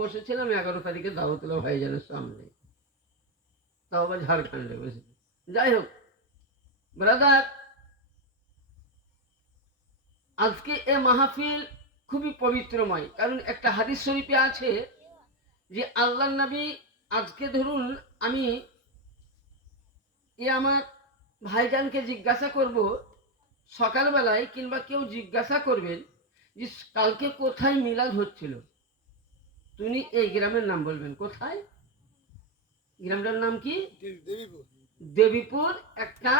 বসেছিলাম 11 তারিখে দাওয়াতুল্লাহ ভাইজানের সামনে, তাও আবার ঝাড়খণ্ডে বসে। যাই হোক ব্রাদার, আজকে এ মাহফিল খুবই পবিত্রময়, কারণ একটা হাদিস শরীফে আছে যে আল্লাহর নবী, আজকে ধরুন আমি আমার ভাইজানকে জিজ্ঞাসা করব সকালবেলায়, কিংবা কেউ জিজ্ঞাসা করবেন যে কালকে কোথায় মিলাদ হচ্ছিল, তুমি এই গ্রামের নাম বলবেন। কোথায়? গ্রামটার নাম কি? দেবীপুর। একটা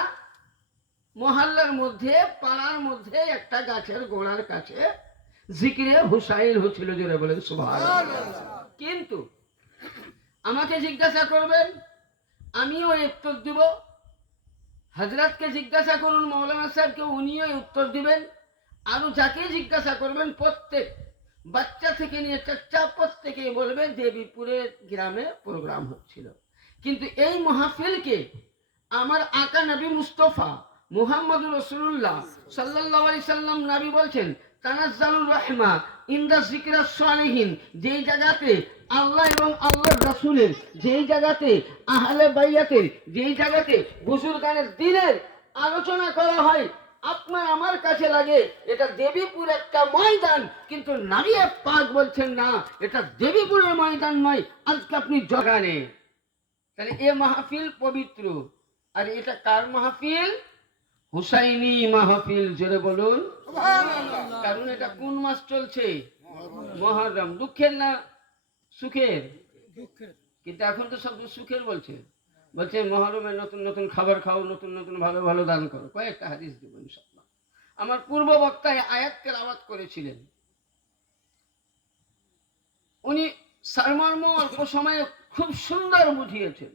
মহল্লার মধ্যে, পাড়ার মধ্যে একটা গাছের গোড়ার কাছে জিকিরে হুসাইন হচ্ছিল, জোরে বলেন সুবহানাল্লাহ। কিন্তু আমাকে জিজ্ঞাসা করবেন, আমিও উত্তর দিব। হযরতকে জিজ্ঞাসা করুন, মৌলানা সাহেবকে, উনিও উত্তর দিবেন। আরো যাকে জিজ্ঞাসা করবেন, প্রত্যেক বাচ্চা থেকে নিয়ে চাচা প্রত্যেকে বলবে দেবীপুরের গ্রামে প্রোগ্রাম হচ্ছিল। কিন্তু এই মাহফিলকে আমার আকা নবী মুস্তাফা মুহাম্মদ রাসূলুল্লাহ সাল্লাল্লাহু আলাইহি সাল্লাম নবী বলছেন, তানাজ্জালুর রাহমা ইনদা যিকরাস সালিহিন, যেই জায়গাতে আল্লাহ এবং আল্লাহর রাসূলের, যেই জায়গাতে আহলে বাইয়াতের, যেই জায়গাতে বুজুর্গানের দ্বীনের আলোচনা করা হয়, আপনার আমার কাছে লাগে এটা দেবীপুর একটা ময়দান, কিন্তু নবী পাক বলছেন না, এটা দেবীপুরের ময়দান নয়, আজকে আপনি জগানে। তাহলে এ মাহফিল পবিত্র। আর এটা কার মাহফিল? হুসাইনি মাহফিল, জোরে বলুন সুবহানাল্লাহ। কারণ এটা কোন মাস চলছে? মুহররম। দুঃখের না সুখের? কিন্তু এখন তো সব সুখের বলছে। বলছে মুহররমে নতুন নতুন খাবার খাও, নতুন নতুন ভালো ভালো দান করো। কয়েকটা হাদিস দেব ইনশাআল্লাহ। আমার পূর্ব বক্তায় আয়াত তেলাওয়াত করেছিলেন, উনি সারমর্ম অল্প সময়ে খুব সুন্দর বুঝিয়েছেন।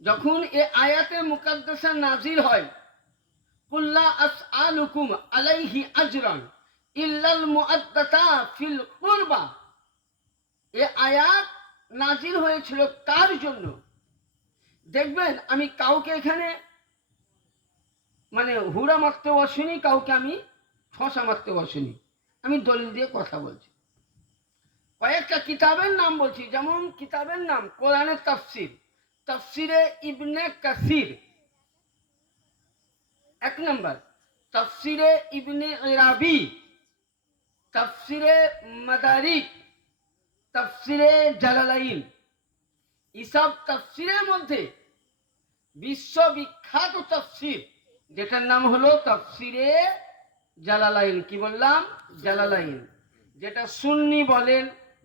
যখন এ আয়াতে মুকাদ্দাসা নাজিল হয়, কুল্লা আসআলুকুম আলাইহি আজরান ইল্লাল মুআদ্দাতা ফিল কুরবা, এ আয়াত নাজিল হয়েছিল কার জন্য? দেখবেন আমি কাউকে এখানে মানে হুড়া মারতে বসিনি, কাউকে আমি ঠসা মারতে বসিনি, আমি দলিল দিয়ে কথা বলছি। কয়েকটা কিতাবের নাম বলছি, যেমন কিতাবের নাম কোরআনের তাফসির, তাফসিরে ইবনে কাসির 1 নম্বর, তাফসিরে ইবনে ইরাবি, তাফসিরে মাদারিক, তাফসিরে জালালাইন। এসব তাফসিরের মধ্যে বিশ্ববিখ্যাত তাফসির যেটার নাম হলো তাফসিরে জালালাইন। কি বললাম? জালালাইন। যেটা সুন্নি বলেন,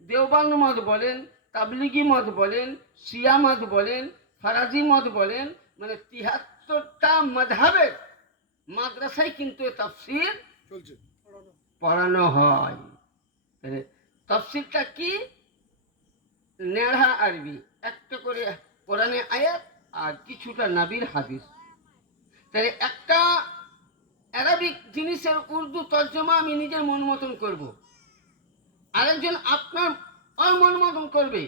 দেওবান্দ মত বলেন, তাবলিগি মত বলেন, শিয়া মত বলেন, ফারাজি মত বলেন, মানে 73টা মাযহাবের মাদ্রাসায় কিন্তু তাফসির চলছে, পড়ানো হয়। তাফসিরটা কি? নেড়া আরবি, একটা করে কোরআনে আয়াত আর কিছুটা নবীর হাদিস। তাহলে একটা আরবিক জিনিসের উর্দু তর্জমা আমি নিজের মন মতন করব, আরেকজন আপনার মন মতন করবে।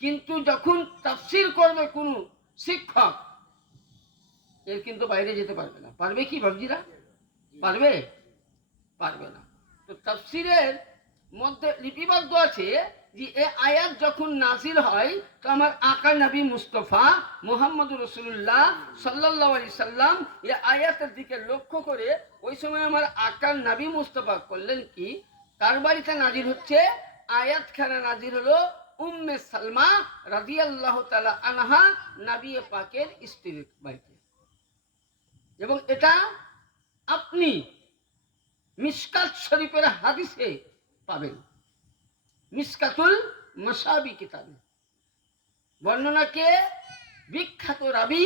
কিন্তু যখন তাফসির করবে কোন শিক্ষক, এর কিন্তু বাইরে যেতে পারবে না। পারবে কি বাবজিরা? পারবে? পারবে না। তো তাফসিরের মধ্যে লিপিবদ্ধ আছে যে এ আয়াত যখন নাজিল হয়, তো আমার আকা নবী মুস্তাফা মুহাম্মদ রাসূলুল্লাহ সাল্লাল্লাহু আলাইহি সাল্লাম এই আয়াতের দিকে লক্ষ্য করে ওই সময় আমার আকা নবী মুস্তাফা করলেন কি, কার বাড়িতে নাজিল হচ্ছে? আয়াতখানা নাজিল হলো উম্মে সালমা রাদিয়াল্লাহু তাআলা আনহা, নবী পাকের স্ত্রীর বাড়িতে। এবং এটা আপনি মিশকাত শরীফের হাদিসে পাবেন, মিশকাতুল মাসাবি কিতাবে। বর্ণনাকে বিখ্যাত রাবি,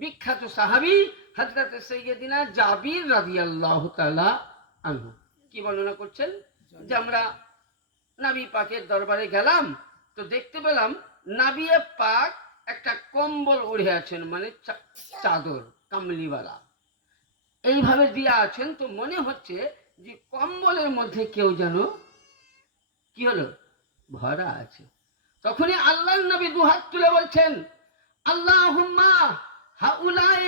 বিখ্যাত সাহাবী হযরত সাইয়্যিদিনা জাবির রাদিয়াল্লাহু তাআলা আনহু কি বর্ণনা করছেন যে আমরা নবী পাকের দরবারে গেলাম, তো দেখতে পেলাম নবী পাক একটা কম্বল ওড়ে আছেন, মানে চাদর কামলিওয়ালা এইভাবে দিয়ে আছেন। তো মনে হচ্ছে যে কম্বলের মধ্যে কেউ যেন কি হলো ভরা আছে। তখনই আল্লাহর নবী দুহাত তুলে বলছেন, আল্লাহুম্মা হাউলাই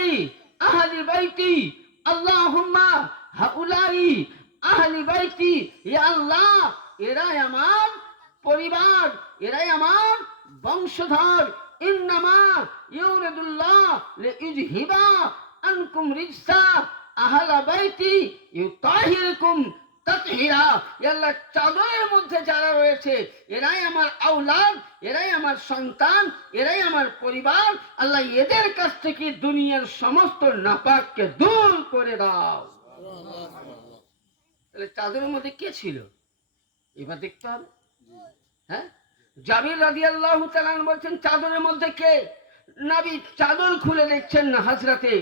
আহলি বাইতি, আল্লাহুম্মা হাউলাই আহলি বাইতি, ইয়া আল্লাহ এরা আমার পরিবার, এরাই আমার বংশধর। ইন্নামা ইউরিদুল্লাহ লিইউযহিবা আনকুম রিজসা আহলা বাইতি ইউতাহিরকুম তাতহীরা। আল্লাহ চাদরের মধ্যে যারা রয়েছে এরাই আমার আওলাদ, এরাই আমার সন্তান, এরাই আমার পরিবার। আল্লাহ এদের কাছ থেকে দুনিয়ার সমস্ত নাপাককে দূর করে দাও। তাহলে চাদরের মধ্যে কে ছিল এবার দেখতে হবে। হ্যাঁ, জাবির রাদিয়াল্লাহু তাআলা বলছেন চাদরের মধ্যে কে? নবী চাদর খুলে দেখছেন না হযরতে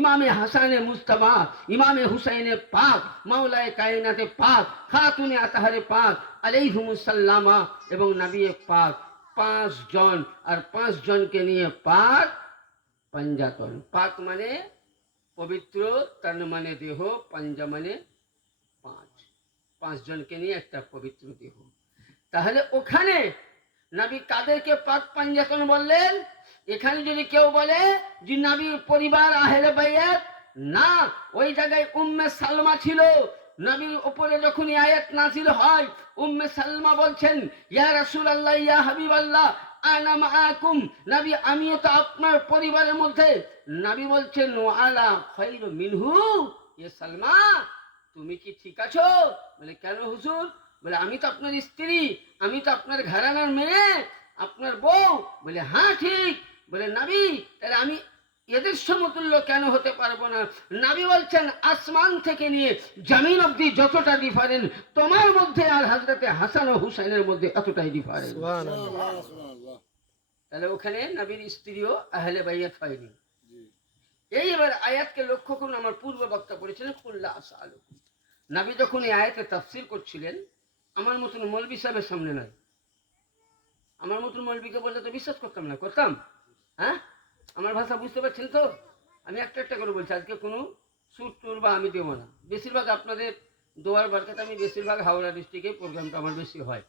ইমামে হাসানে মুস্তাফা, ইমামে হুসাইনে পাক, মাওলায়ে কায়নাতে পাক, খাতুনে আতহারে পাক আলাইহিমুস সালামা এবং নবী পাক 5 জন, আর 5 জনকে নিয়ে পাক পাঞ্জাতন। পাক মানে পবিত্র, তন মানে দেহ, পাঞ্জা মানে 5 জনকে নিয়ে একটা পবিত্র দেহ। তাহলে ওখানে নবী কাদেরকে পাক পাঞ্জাতন বললেন? এখানে যদি কেউ বলে যে নবীর পরিবার আহলে বাইত, না, ওই জায়গায় উম্মে সালমা ছিল। নবীর উপরে যখন আয়াত নাযিল হয়, উম্মে সালমা বলছেন, ইয়া রাসূলুল্লাহ, ইয়া হাবিবাল্লাহ, আনা মাআকুম, নবী আমিও তো আপনার পরিবারের মধ্যে। নবী বলছেন, ওয়ালা খায়রু মিনহু, ইয়া সালমা তুমি কি ঠিক আছো? বলে কেন হুজুর? বলে আমি তো আপনার স্ত্রী, আমি তো আপনার ঘরানার মেয়ে, আপনার বউ। বলে হ্যাঁ ঠিক। বলে নবী তাহলে আমি এদের সমতুল্য কেন হতে পারবো না? নবী বলছেন আসমান থেকে নিয়ে জমিন অবধি যতটা ডিফারেন্স তোমার মধ্যে আর হযরতে হাসান ও হুসাইনের মধ্যে এতটাই ডিফারেন্স। তাহলে ওখানে নবীর স্ত্রীও আহলে বাইত হয়নি। এই এবার আয়াতকে লক্ষ্য করুন। আমার পূর্ব বক্তা পড়েছিলেন কুল্লা আসালু। নবী যখন এই আয়াতে তাফসীর করছিলেন, আমার মতন মৌলবী সাহেবের সামনে নয়। আমার মতন মৌলবীকে বললে তো বিশ্বাস করতাম না, করতাম? হ্যাঁ, আমার ভাষা বুঝতে পারছেন তো? আমি একটা একটা করে বলছি, আজকে কোনো সুর টুর বা আমি দেবো না। বেশিরভাগ আপনাদের দোয়ার বারকাতে আমি বেশিরভাগ হাওড়া ডিস্ট্রিক্টে প্রোগ্রামটা আমার বেশি হয়,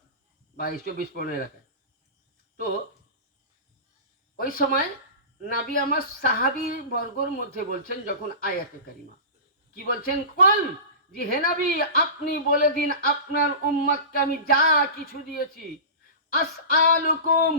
বা এই 24-25 এলাকায়। তো ওই সময় নবী আমার সাহাবী বর্গর মধ্যে বলছেন, যখন আয়াতে কারিমা কি বলছেন, কুল, যে হে নবী আপনি বলে দিন আপনার উম্মতকে আমি যা কিছু দিয়েছি, আসআলুকুম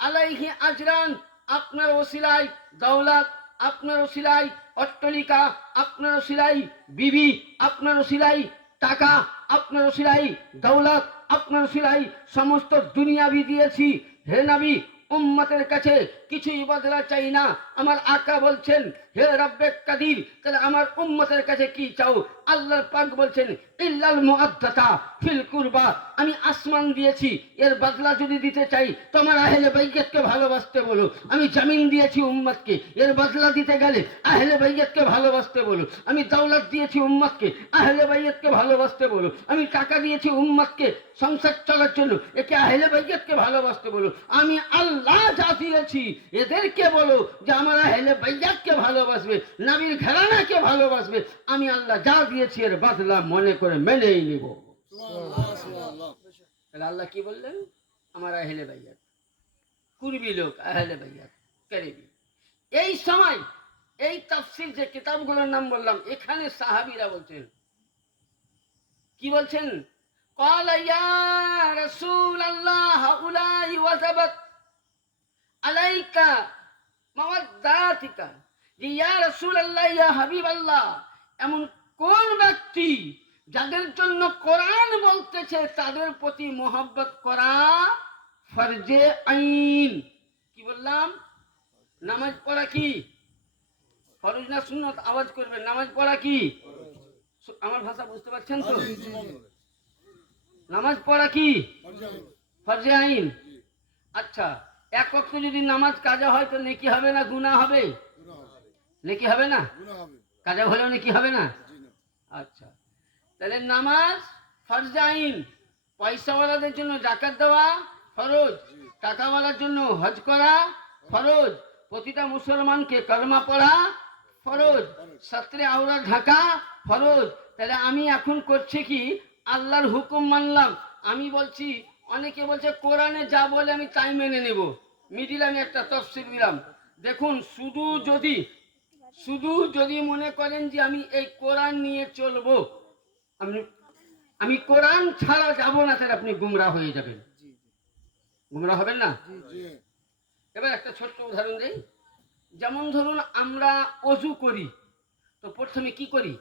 আলাইহি আজরান, আপনার ওসিলায় দৌলত, আপনার ওসিলায় অট্টালিকা, আপনার ওসিলায় বিবি, আপনার ওসিলায় টাকা, আপনার ওসিলায় দৌলত, আপনার ওসিলায় সমস্ত দুনিয়াবি দিয়েছি। হে নবী উম্মতের কাছে কিছুই বদলা চাই না। আমার আকা বলছেন, হে রব্বে কাদির, তাহলে আমার উম্মতের কাছে কি চাও? আল্লাহর পাক বলছেন, ইল্লাল মুআদ্দাতা ফিল কুরবা, আমি আসমান দিয়েছি, এর বদলা যদি দিতে চাই তোমার আহলে বাইতকে ভালোবাসতে বলো। আমি জমিন দিয়েছি উম্মতকে, এর বদলা দিতে গেলে আহলে বাইতকে ভালোবাসতে বলো। আমি দৌলত দিয়েছি উম্মতকে, আহলে বাইতকে ভালোবাসতে বলো। আমি টাকা দিয়েছি উম্মতকে সংসার চলার জন্য, একে আহলে বাইতকে ভালোবাসতে বলো। আমি আল্লাহ যা দিয়েছি এদেরকে বলো যে আমার আহলে বাইতকে ভালোবাসবে, নবীর ঘরানাকে ভালোবাসবে। আমি আল্লাহ যা দিয়েছি এর বদলা মনে করে মেনেই নিব। আল্লাহ কি বললেন? আমার আহলে বাইত, কুরবি লোক, আহলে বাইত করিবি। এই সময় এই তাফসীর যে কিতাবগুলোর নাম বললাম, এখানে সাহাবীরা বলছেন, কি বলছেন? قال يا رسول الله هؤلاء وجبت عليك موداتك, যে ইয়া রাসূলুল্লাহ, ইয়া হাবিবাল্লাহ, এমন কোন ব্যক্তি যাদের জন্য কোরআন বলতেছে তাদের প্রতি মোহাব্বত করা ফরজে আইন। কি বললাম? নামাজ পড়া কি ফরজ না সুন্নত? আওয়াজ করবেন। নামাজ পড়া কি? আমার ভাষা বুঝতে পারছেন তো? নামাজ পড়া কি ফরজে আইন। আচ্ছা, এক ওয়াক্ত যদি নামাজ কাজা হয় তো নেকি হবে না গুনাহ হবে? নেকি হবে না? কাজা হলেও নেকি হবে না? আচ্ছা, তাহলে নামাজ ফরজে আইন। পয়সাওয়ালাদের জন্য যাকাত দেওয়া ফরজ, টাকাওয়ালার জন্য হজ করা ফরজ, প্রতিটা মুসলমানকে কলমা পড়া ফরজ, সত্রে আওরা ঢাকা ফরজ। তাহলে আমি এখন করছি কি? আল্লাহর হুকুম মানলাম। আমি বলছি, অনেকে বলছে কোরআনে যা বলে আমি তাই মেনে নেব। মিডিল আমি একটা তফসির দিলাম। দেখুন, শুধু যদি মনে করেন যে আমি এই কোরআন নিয়ে চলবো, আমি কোরআন ছাড়া যাব না, তাহলে আপনি গুমরা হয়ে যাবেন। গুমরা হবেন না? এবার একটা ছোট্ট উদাহরণ দিই। যেমন ধরুন আমরা অজু করি, তো প্রথমে কি করি?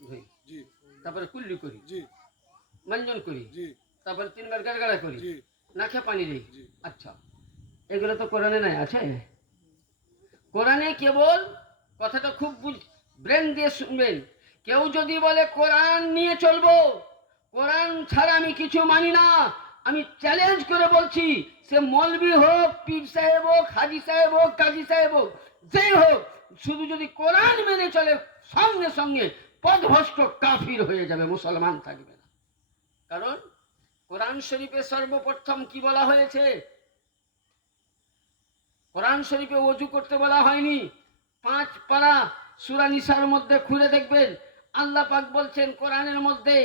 ধুই। তারপরে কুল্লি করি, মঞ্জন করি, তারপরে 3 বার গাড়গাড়া করি, নাকে পানি দিই। আচ্ছা, এগুলো তো কোরআনে নাই, আছে? কোরআনে কেবল, কথাটা খুব ব্রেন দিয়ে শুনবেন, কেউ যদি বলে কোরআন নিয়ে চলবো, কোরআন ছাড়া আমি কিছু মানি না, আমি চ্যালেঞ্জ করে বলছি, সে মৌলবি হোক, পীর সাহেব হোক, হাজি সাহেব হোক, কাজী সাহেব হোক, যেই হোক, শুধু যদি কোরআন মেনে চলে সঙ্গে সঙ্গে পথভ্রষ্ট কাফির হয়ে যাবে, মুসলমান থাকবে না। কারণ কোরআন শরীফে সর্বপ্রথম কি বলা হয়েছে? কোরআন শরীফে ওযু করতে বলা হয়নি। 5 পারা সূরা নিসার মধ্যে খুলে দেখবেন, আল্লাহ পাক বলছেন কোরআনের মধ্যে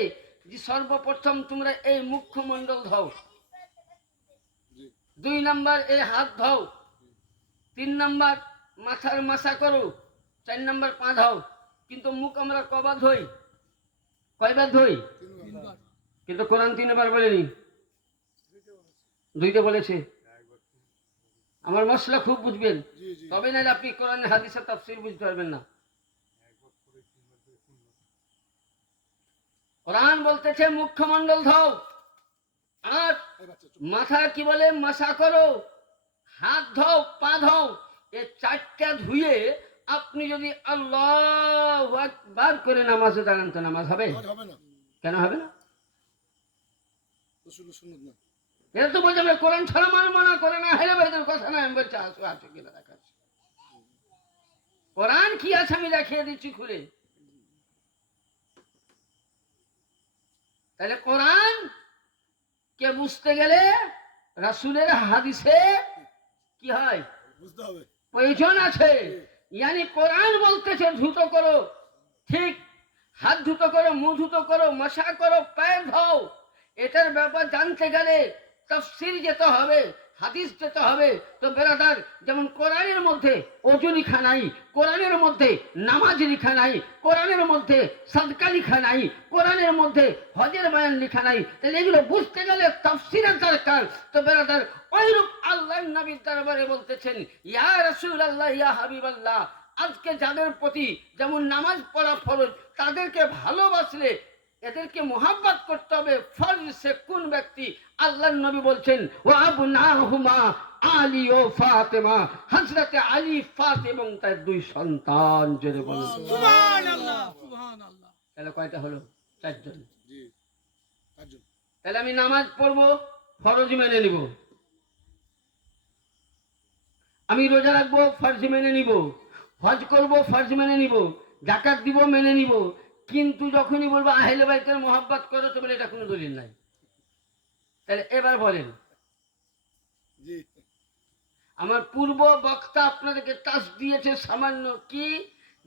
যে সর্বপ্রথম তোমরা এই মুখমণ্ডল ধোও, 2 নাম্বার এই হাত ধোও, 3 নাম্বার মাথার মাসা করো, 4 নাম্বার পা ধোও। কিন্তু মুখ আমরা কবার ধোই? কয়বার ধোই? কিন্তু কোরআন 3 বার বলেনি, 2টা বলেছে। আমার মশলা খুব বুঝবেন, তবে নাহলে আপনি কোরআনের হাদিসের তাফসীর বুঝতে পারবেন না। কোরআন বলতেছে মুখমণ্ডল ধোও, আর মাথা কি বলে? মাসা করো, হাত ধোও, পা ধোও। এই 4টা ধুয়ে আপনি যদি আল্লাহু আকবার করে নামাজে দাঁড়ান, তো নামাজ হবে? কেন হবে না? এটা তো বলছে আমরা কোরআন ছাড়া মানব না, করে না, হেলে ভাইদের কথা না। আমি বলছি আসো, আছে কিনা দেখাচ্ছি। কোরআন কি আছে আমি দেখিয়ে দিচ্ছি খুলে। তাহলে কোরআন কে বুঝতে গেলে রাসূলের হাদিসে কি হয়? বুঝতে হবে, প্রয়োজন আছে। ইয়ানি কোরআন বলতেছে ধুতো করো, ঠিক, হাত ধুতো করো, মুখ ধুতো করো, মশা করো, পায়ে ধোও। এটার ব্যাপার জানতে গেলে তাফসীর যেতে হবে, হাদিস যেতে হবে। তো বেরাদার, যেমন কোরআনের মধ্যে ওযু লিখা নাই, কোরআনের মধ্যে নামাজ লিখা নাই, কোরআনের মধ্যে সাদকা লিখা নাই, কোরআনের মধ্যে হজের বয়ান লিখা নাই, তাহলে এগুলো বুঝতে গেলে তাফসীরের দরকার। তো বেরাদার, ওইরূপ আল্লাহর নবীর দরবারে বলতেছেন, ইয়া রাসূলুল্লাহ, ইয়া হাবিবাল্লাহ, আজকে যাদের প্রতি যেমন নামাজ পড়া ফরজ, তাদেরকে ভালোবাসলে এদেরকে মোহাব্বত করতে হবে। ফরজ সে কোন ব্যক্তি? আল্লাহর নবী বলছেন, ওয়া আবনাহুমা আলী ও ফাতেমা, হযরতে আলী, ফাতেমা এবং তার 2 সন্তান। জোরে বলুন সুবহানাল্লাহ, সুবহানাল্লাহ। তাহলে কয়টা হলো? 4 জন। জি, 4 জন। তাহলে আমি নামাজ পড়বো, ফরজ মেনে নিব। আমি রোজা রাখবো, ফরজ মেনে নিব। হজ করব, ফরজ মেনে নিব। যাকাত দিব, মেনে নিব। কিন্তু যখনই বলবো আহলে বাইতের মোহাব্বত করো, তো বলে এটা কোনো দলিল নাই। তাহলে এবার বলেন, আমার পূর্ব বক্তা আপনাদেরকে টাচ দিয়েছে সামান্য কি,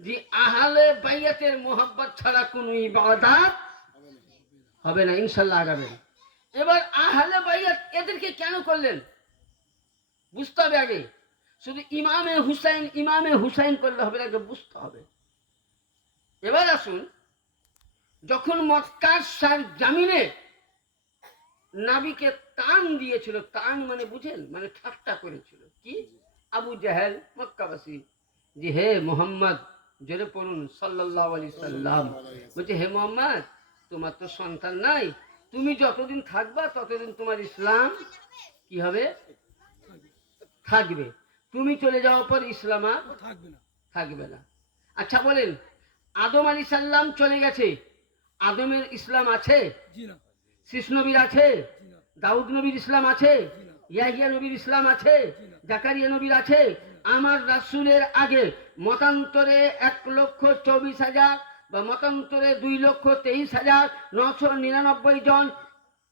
যে আহলে বাইতের মোহাব্বত ছাড়া কোনো ইবাদত হবে না, ইনশাআল্লাহ আগাবেন। এবার আহলে বাইত এদেরকে কেন করলেন বুঝতে হবে আগে। শুধু ইমামে হুসাইন করলে হবে না, আগে বুঝতে হবে। এবার আসুন, যখন মক্কার জামিনে নাবিকে টান দিয়েছিল, টান মানে বুঝেন, মানে ঠাট্টা করেছিল কি? আবু জাহেল মক্কাবাসী, যে হে মোহাম্মদ, জোরে পড়ুন সাল্লাল্লাহু আলাইহি সাল্লাম, বলছে হে মোহাম্মদ, তোমার তো সন্তান নাই, তুমি যতদিন থাকবা ততদিন তোমার ইসলাম কি হবে? থাকবে। তুমি চলে যাওয়ার পর ইসলাম আর থাকবে না। আচ্ছা বলেন, আদম আলাইহিস সালাম চলে গেছে, আদমের ইসলাম আছে? শীষ নবীর আছে? দাউদ নবীর ইসলাম আছে? ইয়াহিয়া নবীর ইসলাম আছে? জাকারিয়া নবীর আছে? আমার রাসূলের আগে মতান্তরে 1,24,000 বা মতান্তরে 2,23,999 জন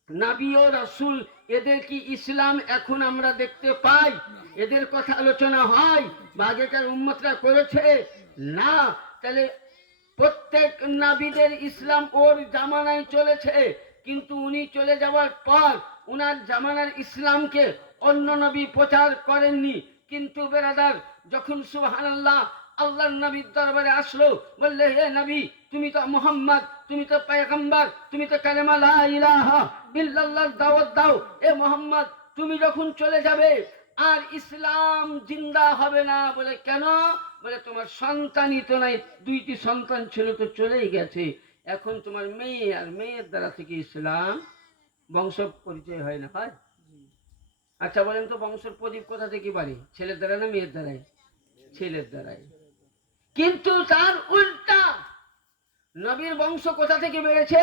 নবী ও রাসূল, এদের কি ইসলাম এখন আমরা দেখতে পাই? এদের কথা আলোচনা হয় বা আগেকার উম্মতরা করেছে? না। তাহলে প্রত্যেক নবীদের ইসলাম ওর জামানায় চলেছে, কিন্তু উনি চলে যাওয়ার পর উনার জামানার ইসলামকে অন্য নবী প্রচার করেননি। কিন্তু বেরাদার, যখন সুবহানাল্লাহ আল্লাহর নবীর দরবারে আসলো, বললে হে নবী, তুমি তো মুহাম্মদ তুমি তো পয়গম্বর, তুমি তো কালেমা লা ইলাহা ইল্লাল্লাহ দাওয়াত দাও। এ মোহাম্মদ, তুমি যখন চলে যাবে আর ইসলাম জিন্দা হবে না। বলে কেন? বলে তোমার সন্তানই তো নাই, 2টি সন্তান ছিল তো চলেই গেছে, এখন তোমার মেয়ে, আর মেয়ের দ্বারা থেকে ইসলাম বংশ পরিচয় হয় না। হয়? আচ্ছা বলেন তো, বংশের প্রদীপ কোথা থেকে বাড়ি? ছেলের দ্বারা না মেয়ের দ্বারাই? ছেলের দ্বারাই। কিন্তু তার উল্টা, নবীর বংশ কোথা থেকে বেড়েছে?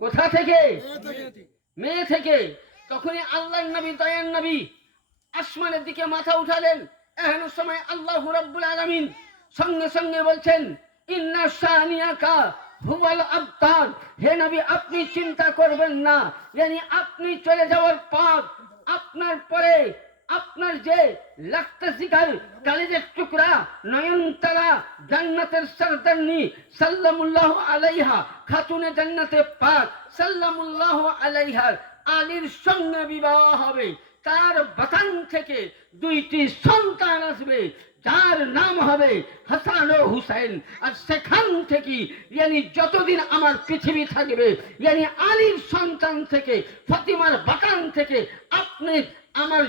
কোথা থেকে? মেয়ে থেকে। তখনই আল্লাহর নবী, দয়ার নবী আসমানের দিকে মাথা উঠালেন। এহেন সময় আল্লাহ রাব্বুল আলামিন সঙ্গে সঙ্গে বলছেন, ইন্না শানিয়াকা হুয়াল আবতার। হে নবী, আপনি চিন্তা করবেন না, yani আপনি চলে যাওয়ার পর আপনার পরে আপনার যে লাক্তাসিকাল কালিজের টুকরা নয়নতারা জান্নাতের সরদারনি সাল্লামুল্লাহু আলাইহা, খাতুনে জান্নাতে পাক সাল্লামুল্লাহু আলাইহার আলীর সঙ্গে বিবাহ হবে। তার বাতান থেকে 2টি সন্তান আসবে, যার নাম হবে হাসান ও হুসাইন। আর সেখান থেকে যতদিন আমার পৃথিবী থাকবে, আলীর সন্তান থেকে, ফাতিমার বাতান থেকে আপনি আমার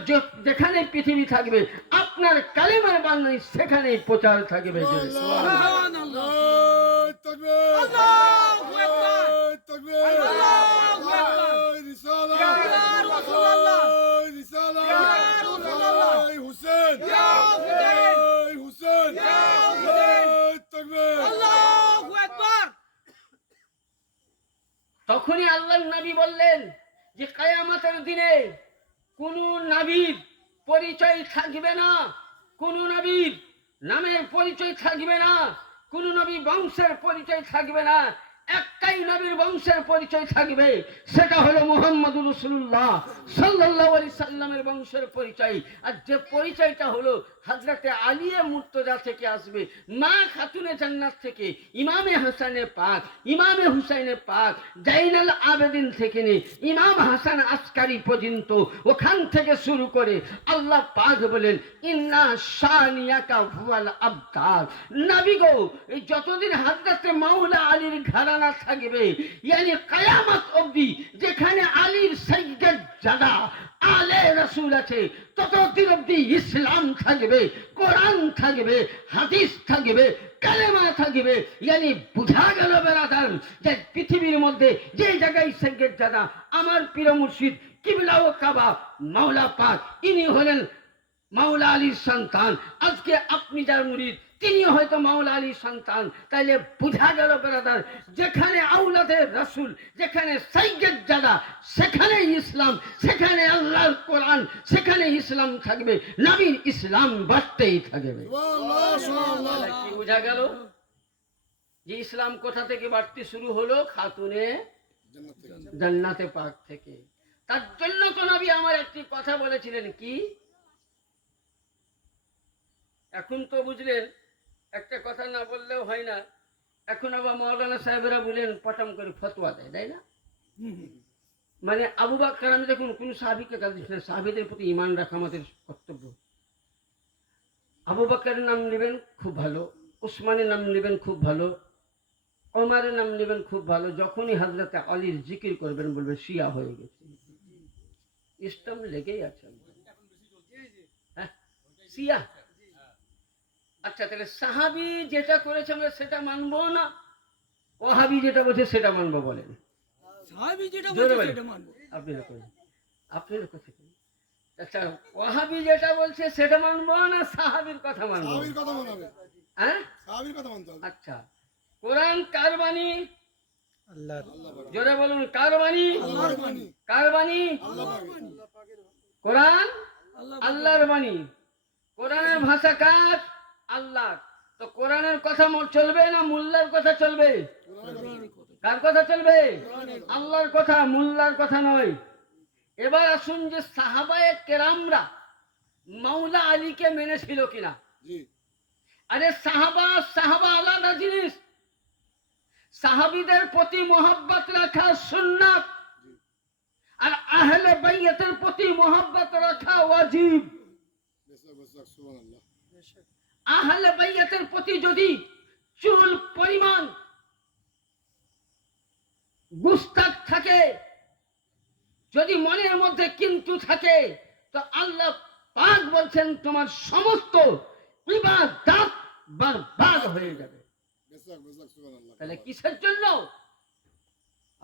যেখানে পৃথিবী থাকবে, আপনার কালেমার বাণী সেখানেই প্রচার থাকবে। তখনই আল্লাহর নবী বললেন যে কিয়ামতের দিনে কোন নবীর পরিচয় থাকবে না, কোন নবীর নামের পরিচয় থাকবে না, কোন নবী বংশের পরিচয় থাকবে না। একটাই নবীর বংশের পরিচয় থাকবে, সেটা হলো মুহাম্মদুর রাসূলুল্লাহ সাল্লাল্লাহু আলাইহি সাল্লামের বংশের পরিচয়। আর যে পরিচয়টা হলো হযরতে আলী মুর্তজা থেকে আসবে, মা খাতুনে জান্নাত থেকে, ইমামে হাসানে পাক, ইমামে হুসাইনে পাক, জাইনাল আবেদিন থেকে নিয়ে ইমাম হাসান আসকারি পর্যন্ত, ওখান থেকে শুরু করে আল্লাহ পাক বলেন ইন্না শানিয়াকা হুয়াল আবতার। নবী গো, এই যতদিন হযরতে মাওলা আলীর ঘরানা থাকবে, কিয়ামত অবধি যেখানে আলীর সাইয়্যিদ জাদা আলে রাসূল আছে, ততদিন অবধি ইসলাম থাকবে, কোরআন থাকবে, হাদিস থাকবে, কালেমা থাকবে। বুঝা গেল বেরাদার, যে পৃথিবীর মধ্যে যে জায়গায় সাইয়্যিদ জাদা আমার পীর মুর্শিদ কিবলা ও কাবা মাওলা পাক, ইনি হলেন মাওলা আলীর সন্তান। আজকে আপনি যার মুরিদ, তিনি হয়তো মাওলা আলীর সন্তান। তাইলে বুঝা গেল বেরাদার, যেখানে আওলাদের রাসূল, যেখানে সাইয়্যিদ জাদা, সেখানে ইসলাম, সেখানে আল্লাহর কোরআন, সেখানে ইসলাম থাকবে, নবীর ইসলাম বাড়তেই থাকবে। কি বুঝা গেল? যে ইসলাম কোথা থেকে বাড়তে শুরু হলো? খাতুনে জান্নাতে পাক থেকে। তার জন্য তো নবী আমার একটি কথা বলেছিলেন, কি? এখন তো বুঝলেন, একটা কথা না বললেও হয় না। এখন আবার মাওলানা সাহেবেরা বলেন পটাম করে ফতোয়া দেয়, তাই না? মানে আবু বকর, আমি দেখুন কোন সাহাবীকে গাল দিচ্ছি না, সাহাবীদের প্রতি ঈমান রাখা আমাদের কর্তব্য। আবু বকরের নাম নেবেন খুব ভালো, উসমানের নাম নেবেন খুব ভালো, ওমরের নাম নেবেন খুব ভালো। যখনই হযরতে আলীর জিকির করবেন বলবে শিয়া হয়ে গেছে। ইসলাম লেগেই আছে। হ্যাঁ, শিয়া। আচ্ছা, তাহলে সাহাবী যেটা করেছে আমরা সেটা মানবো না, ওয়াহাবি যেটা বলছে সেটা মানবো? বলেন। সাহাবী যেটা বলছে সেটা মানবো। আপনার কথা কি? আচ্ছা, ওয়াহাবি যেটা বলছে সেটা মানবো না সাহাবীর কথা মানবো? সাহাবীর কথা মানবে। হ্যাঁ, সাহাবীর কথা মানতে হবে। আচ্ছা, কোরআন কার বাণী? আল্লাহর। জোরে বলুন, কার বাণী? আল্লাহর বাণী। কার বাণী? আল্লাহর বাণী। কোরআন আল্লাহর বাণী। কোরআনের ভাষা কার? আল্লাহ। তো কোরআনের কথা চলবে না মুল্লার কথা চলবে? কার কথা চলবে? আল্লাহর কথা, মুল্লার কথা নয়। এবার আসুন যে সাহাবায়ে কেরামরা মাওলা আলীকে মেনেছিল কিনা? আরে সাহাবা আলাদা জিনিস। সাহাবীদের প্রতি মোহাব্বত রাখা সুন্নাত, আর আহলে বাইতের প্রতি মোহাব্বত রাখা ওয়াজিব। আহলে বাইতের প্রতি যদি চুল পরিমাণ গুস্তাখ থাকে, যদি মনের মধ্যে কিন্তু থাকে, তো আল্লাহ পাক বলছেন তোমার সমস্ত ইবাদত বরবাদ হয়ে যাবে। তাহলে কিসের জন্য?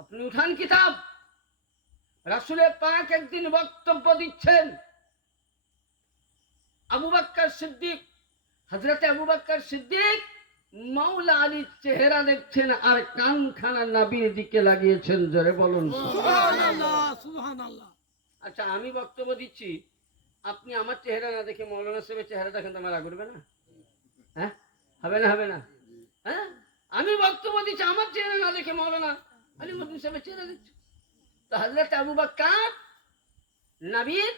আপনি উঠান কিতাব, রাসূলের পাক একদিন বক্তব্য দিচ্ছেন, আবু বকর সিদ্দিক, হযরতে আবু বকর সিদ্দিক মাওলা আলীর চেহারা দেখছেন আর কানখানা নবীর দিকে লাগিয়েছেন। জোরে বলুন সুবহানাল্লাহ, সুবহানাল্লাহ। আচ্ছা, আমি বক্তব্য দিচ্ছি, আপনি আমার চেহারা না দেখে মৌলানা সাহেবের চেহারা দেখেন তো আমার রাগ উঠবে না? হ্যাঁ, হবে না? হবে না? হ্যাঁ, আমি বক্তব্য দিচ্ছি, আমার চেহারা না দেখে মৌলানা আলী মদনী সাহেবের চেহারা দেখছে। তো হযরত আবু বকর নবীর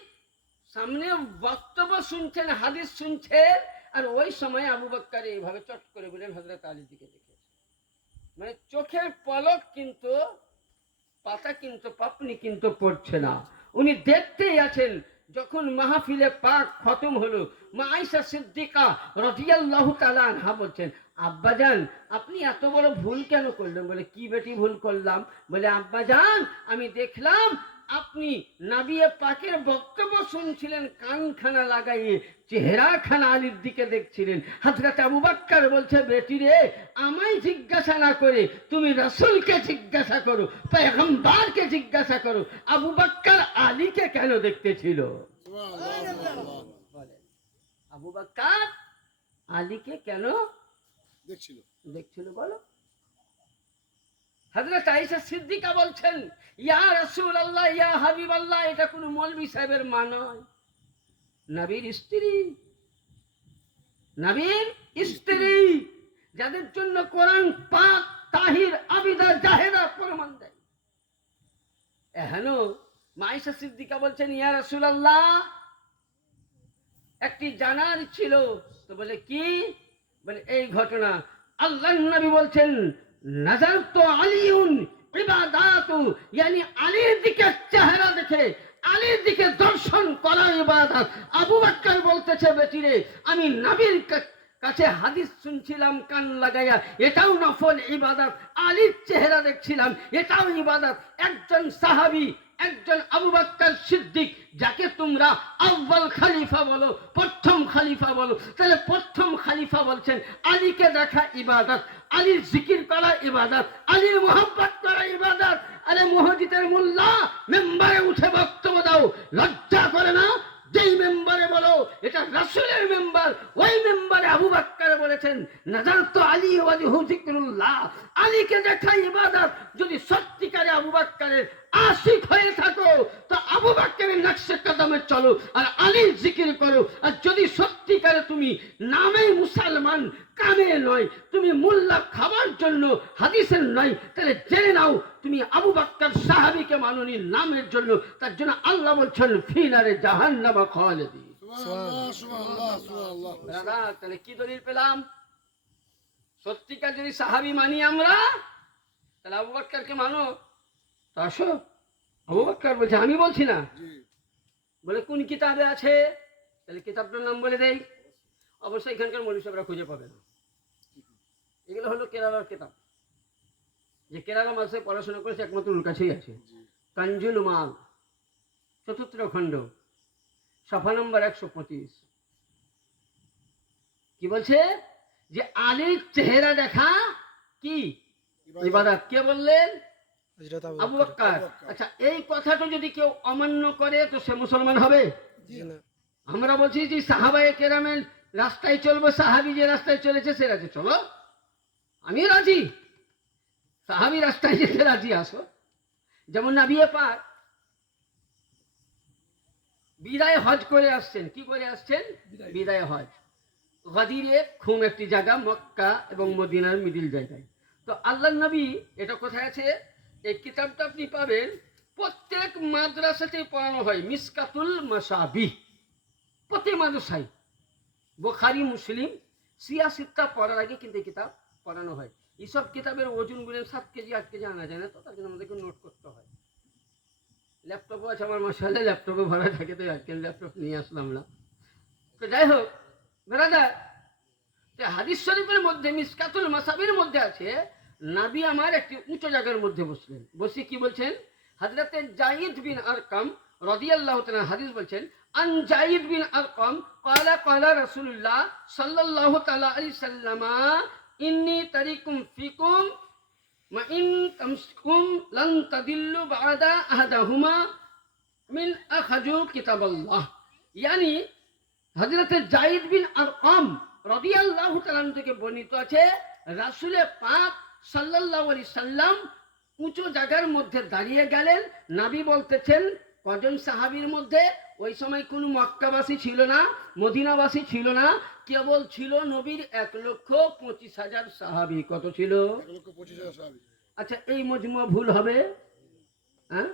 সামনে বক্তব্য শুনছেন, হাদিস শুনছেন, আর ওই সময় আবু বকর এইভাবে চট করে বলেন হযরত আলীর দিকে দেখে, মানে চোখের পলক কিন্তু, পাতা কিন্তু, পাপনি কিন্তু পড়ছে না, উনি দেখতেই আছেন। যখন মাহফিলে পাক খতম হলো, মা আয়েশা সিদ্দিকা রাদিয়াল্লাহু তাআলা আনহা বলছেন, আব্বাজান আপনি এত বড় ভুল কেন করলেন? বলে, কি বেটি ভুল করলাম? বলে, আব্বাজান আমি দেখলাম আপনি নবী পাকের বক্তব্য শুনছিলেন, কানখানা লাগাইয়ে চেহারাখানা আলীর দিকে দেখছিলেন। হযরত আবু বকর বলছে, বেটি রে, আমায় জিজ্ঞাসা না করে তুমি রাসূলকে জিজ্ঞাসা করো, পয়গম্বরকে জিজ্ঞাসা করো, আবু বকর আলীকে কেন দেখতেছিল? আবু বকর আলীকে কেন দেখছিল বলো? হযরত আয়েশা সিদ্দিকা বলছেন, ইয়া রাসূলুল্লাহ, ইয়া হাবিবাল্লাহ, এটা কোন মৌলভী সাহেবের মা নয়, নবীর স্ত্রী, নবীর স্ত্রী, যাদের জন্য কোরআন পাক তাহির আবিদা জাহেদা প্রমাণ দেয়। এহেন মা আয়েশা সিদ্দিকা বলছেন, ইয়া রাসূলুল্লাহ একটি জানার ছিল। তো বলে, কি? বলে, এই ঘটনা, আল্লাহর নবী বলছেন, নাজারতু আলিউন ইবাদাতু, ইয়ানি আলীর দিকে চেহারা দেখে, আলীর দিকে দর্শন করা ইবাদত। আবু বকর বলতেছে, বেটি রে, আমি নবীর কাছে হাদিস শুনছিলাম কান লাগাইয়া, এটাও নফল ইবাদত, আলীর চেহারা দেখছিলাম, এটাও ইবাদত। একজন সাহাবী, একজন আবু বকর সিদ্দিক, যাকে তোমরা আউয়াল খলিফা বলো, প্রথম খলিফা বলো, তাহলে প্রথম খলিফা বলছেন আলীকে দেখা ইবাদত, আলীর জিকির করা ইবাদত, আলীর মোহাব্বত করা ইবাদত। আরে মসজিদের মোল্লা মেম্বারে উঠে বক্তব্য দাও, লজ্জা করে না? যেই মেম্বারে বলো এটা রাসূলের মেম্বার, ওই মেম্বারে আবু বকর বলেছেন, নাজারতু আলী ওয়াজহু যিকরুল্লাহ, আলীকে দেখা ইবাদত। যদি সত্যিকারে আবু বকরের আশিক হয়ে থাকো, তো আবু বকরের নকশে কদমে চলো আর আলীর জিকির করো। আর যদি সত্যিকারে তুমি নামেই মুসলমান, কামে নয়, তুমি মোল্লা খাবার জন্য, হাদিসের নয়, তাহলে জেনে নাও তুমি আবু বকর সাহাবীকে মাননি নামের জন্য। তার জন্য আল্লাহ বলছেন, ফি নারে জাহান্নাম খালিদিন। সুবহানাল্লাহ, সুবহানাল্লাহ, সুবহানাল্লাহ। তাহলে কি দলিল পেলাম? সত্যিকার যদি সাহাবী মানি আমরা, তাহলে আবু বকরকে মানো। তো আসো, আবু বকর বলছে, আমি বলছি না। বলে, কোন কিতাবে আছে? তাহলে কিতাবটার নাম বলে দেই। অবশ্যই এখানকার মৌলভী সাহেবরা খুঁজে পাবে না। এগুলো হলো কেরালার কিতাব, যে কেরালা মাসে পড়াশোনা করেছে একমাত্র ওর কাছেই আছে। কাঞ্জুল মাল, ৪র্থ খণ্ড, সফা নম্বর ১২৫। কি বলছে? যে আলীর চেহারা দেখা কি ইবাদত। কে বললেন? আবু বকর। আচ্ছা, এই কথাটা যদি কেউ অমান্য করে তো সে মুসলমান হবে? আমরা বলছি যে সাহাবায়ে কেরামের রাস্তায় চলবো, সাহাবী যে রাস্তায় চলেছে সে রাস্তায় চলো, আমি রাজি। সাহাবী রাস্তায় যেতে রাজি, আসো। যেমন নবী পাক বিদায় হজ করে আসছেন। কি করে আসছেন? বিদায় হজ। গাদিরে খুম একটি জায়গা, মক্কা এবং মদিনার মিডিল জায়গায়। তো আল্লাহর নবী, এটা কোথায় আছে? এই কিতাবটা আপনি পাবেন, প্রত্যেক মাদ্রাসাতেই পড়ানো হয়, মিসকাতুল মাসাবিহ। প্রতি মাদ্রাসায় বুখারী, মুসলিম, সিয়াসিত্তা পড়ার আগে কিন্তু এই কিতাব পড়ানো হয়। এইসব কিতাবের ওজন গুলো 7 কেজি 8 কেজি আনা যায় না, তো তার জন্য আমাদেরকে নোট করতে হয়। ল্যাপটপও আছে আমার, মাশাআল্লাহ, ল্যাপটপে ভরা থাকে, তো আজকে ল্যাপটপ নিয়ে আসলাম না। তো যাই হোক ব্রাদার, হাদিস শরীফের মধ্যে মিসকাতুল মাসাবির মধ্যে আছে, নাবি আমার একটি উঁচু জায়গার মধ্যে বসলেন, বসে কি বলছেন? হযরতে জায়েদ বিন আরকাম রাদিয়াল্লাহু তাআলা হাদিস বলছেন, আন জায়েদ বিন আরকাম ক্বালা ক্বালা রাসূলুল্লাহ সাল্লাল্লাহু তাআলা আলাইহি সাল্লামা ইন্নী তারিকুম ফিকুম মা ইন তামসকুম লান তাদিল্লু বা'দা আহাদাহুমা মিন আখাযু কিতাবাল্লাহ। ইয়ানি হযরতে জায়েদ বিন আরকাম রাদিয়াল্লাহু তাআলা থেকে বর্ণিত আছে, রাসূলে পাক সাল্লাল্লাহু আলাইহি সাল্লাম উঁচু জায়গার মধ্যে দাঁড়িয়ে গেলেন। নবী বলতেছেন কজন সাহাবীর মধ্যে? ওই সময় কোনো মক্কাবাসী ছিল না, মদিনাবাসী ছিল না, কেবল ছিল নবীর 1,25,000 সাহাবী। কত ছিল? 1,25,000 সাহাবী। আচ্ছা, এই মজমুয়া ভুল হবে? হ্যাঁ,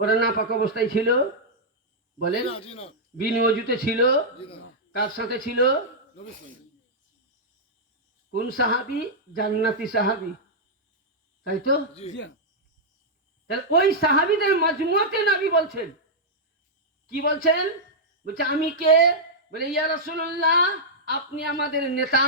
ওরা নাপাক অবস্থায় ছিল বলেন? জি না, বিনিয়োজিত ছিল? জি না, কার সাথে ছিল? নবীর সঙ্গে। কোন সাহাবী? জান্নাতি সাহাবী, তাই তো? জি তাহলে ওই সাহাবীদের মজমুয়াতে নবী বলছেন, কি বলছেন? বলছে আমি কে? বলে ইয়া রাসূলুল্লাহ, আপনি আমাদের নেতা,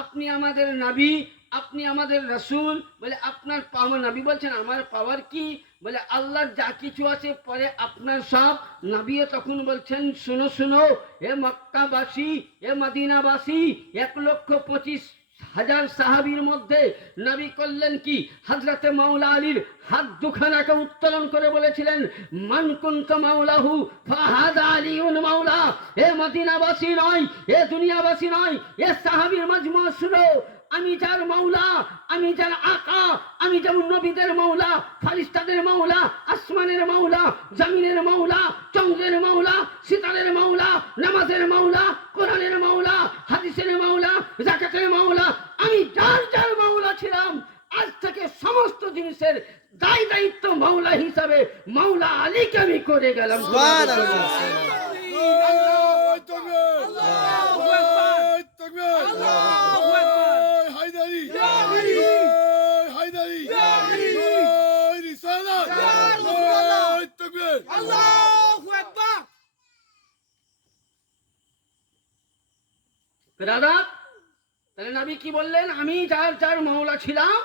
আপনি আমাদের নবী, আপনি আমাদের রাসূল। বলে আপনার পাওয়ার? নবী বলছেন আমার পাওয়ার কি? বলে আল্লাহর যা কিছু আছে পরে আপনার সব। নবী তখন বলছেন শোনো শোনো, এ মক্কাবাসী, এ মদিনাবাসী, 1,25,000 সাহাবীর মধ্যে নবী করলেন কি? হযরতে মাওলা আলীর হাত দুখানাকে উত্তোলন করে বলেছিলেন, মান কুনতু মাওলাহু ফাহাদা আলিউন মাওলা। এ মদিনাবাসী নয়, এ দুনিয়াবাসী নয়, এ সাহাবীর মজমুয়া শুনো, আমি যার মাওলা, আমি যার আকা, আমি যেমন নবীদের মাওলা, ফারিস্তাদের মাওলা, আসমানের মাওলা, জমিনের মাওলা, চন্দ্রের মাওলা, সিতারের মাওলা, নামাজের মাওলা, কোরআনের মাওলা, হাদিসের মাওলা, যাকাতের মাওলা, আমি যার যার মাওলা ছিলাম, আজ থেকে সমস্ত জিনিসের দায় দায়িত্ব মাওলা হিসাবে মাওলা আলীকে আমি করে গেলাম। আল্লাহু আকবার, আল্লাহু আকবার, আল্লাহু আকবার, হায়দারি, হায়দারি, রিসালাত, আল্লাহু আকবার, আল্লাহু আকবার। দাদা, তাহলে নবী কি বললেন? আমি যার যার মাওলা ছিলাম,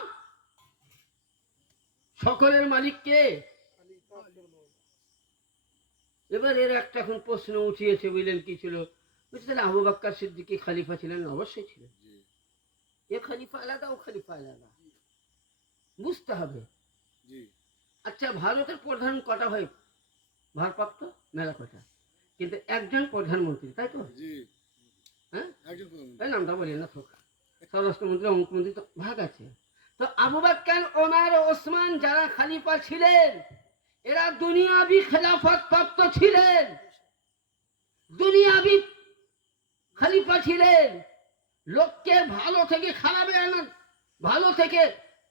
সকলের মালিক কে? এবার এর একটা এখন প্রশ্ন উঠিয়েছে, বুঝলেন কি ছিল? বলছে তাহলে আবু বকর সিদ্দিক কি খলিফা ছিলেন? অবশ্যই ছিলেন। এ খলিফা আলাদা, ও খলিফা আলাদা, বুঝতে হবে। আচ্ছা, ভারতের প্রধান কটা হয়? ভারপ্রাপ্ত মেলা কটা, কিন্তু একজন প্রধানমন্ত্রী, তাই তো? হ্যাঁ, এই নামটা বলি না, স্বরাষ্ট্রমন্ত্রী, অঙ্কমন্ত্রী, তো ভাগ আছে। তো আবু বকর, ওমর, ওসমান যারা খলিফা ছিলেন, এরা দুনিয়াবি খেলাফত প্রাপ্ত ছিলেন, দুনিয়াবি খলিফা ছিলেন। লোককে ভালো থেকে খারাপে আনা, ভালো থেকে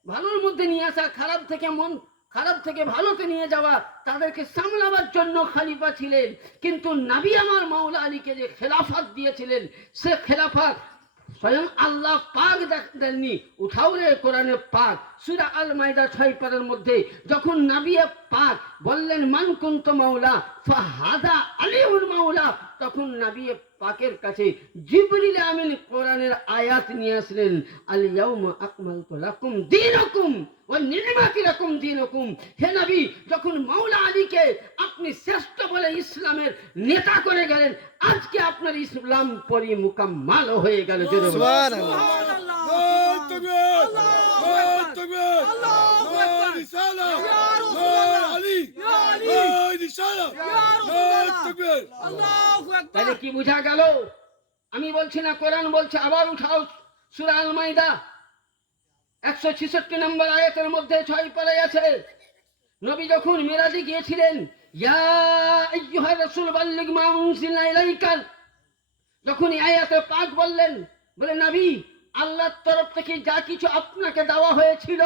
ভালোর মধ্যে নিয়ে আসা, খারাপ থেকে মন, খারাপ থেকে ভালোতে নিয়ে যাওয়া, তাদেরকে সামলাবার জন্য খলিফা ছিলেন। কিন্তু নবী আমার মাওলা আলীকে যে খেলাফত দিয়েছিলেন, সে খেলাফত স্বয়ং আল্লাহ পাক দেননি। উঠাও রে কোরআনে পাক, সূরা আল মাইদা 6 পারার মধ্যে যখন নবী পাক বললেন মান কুনতু মাওলা ফাহাদা আলিউল মাওলা, তখন নবী পাকের কাছে জিবরিল আমিন কোরআনের আয়াত নিয়ে আসলেন, আল ইয়াউমা আকমালতু লাকুম দীনাকুম ওয়া নি'মাতি লাকুম দীনাকুম। হে নবী, যখন মাওলা আলীকে আপনি শ্রেষ্ঠ বলে ইসলামের নেতা করে গেলেন, আজকে আপনার ইসলাম পরিমুকাম্মাল হয়ে গেল। সুবহানাল্লাহ, আল্লাহু আকবার, আল্লাহু আকবার, আল্লাহু আকবার, রিসালাত, ইয়া রাসূলুল্লাহ, আলী, ইয়া আলী, রিসালাত, ইয়া রাসূলুল্লাহ, আল্লাহু আকবার। তাহলে কি বোঝা গেল? আমি বলছি না, কোরআন বলছে। আবার উঠাও সূরা আল মাইদা 166 নম্বর আয়াতের মধ্যে 6 পারায় আছে, নবী যখন মিরাজে গিয়েছিলেন, ইয়া আইয়ুহার রাসূল বাল্লিগ মা উনজিলা ইলাইকা, যখন এই আয়াতে পাক বললেন, বলে নবী আল্লাহর তরফ থেকে যা কিছু আপনাকে দেওয়া হয়েছিল,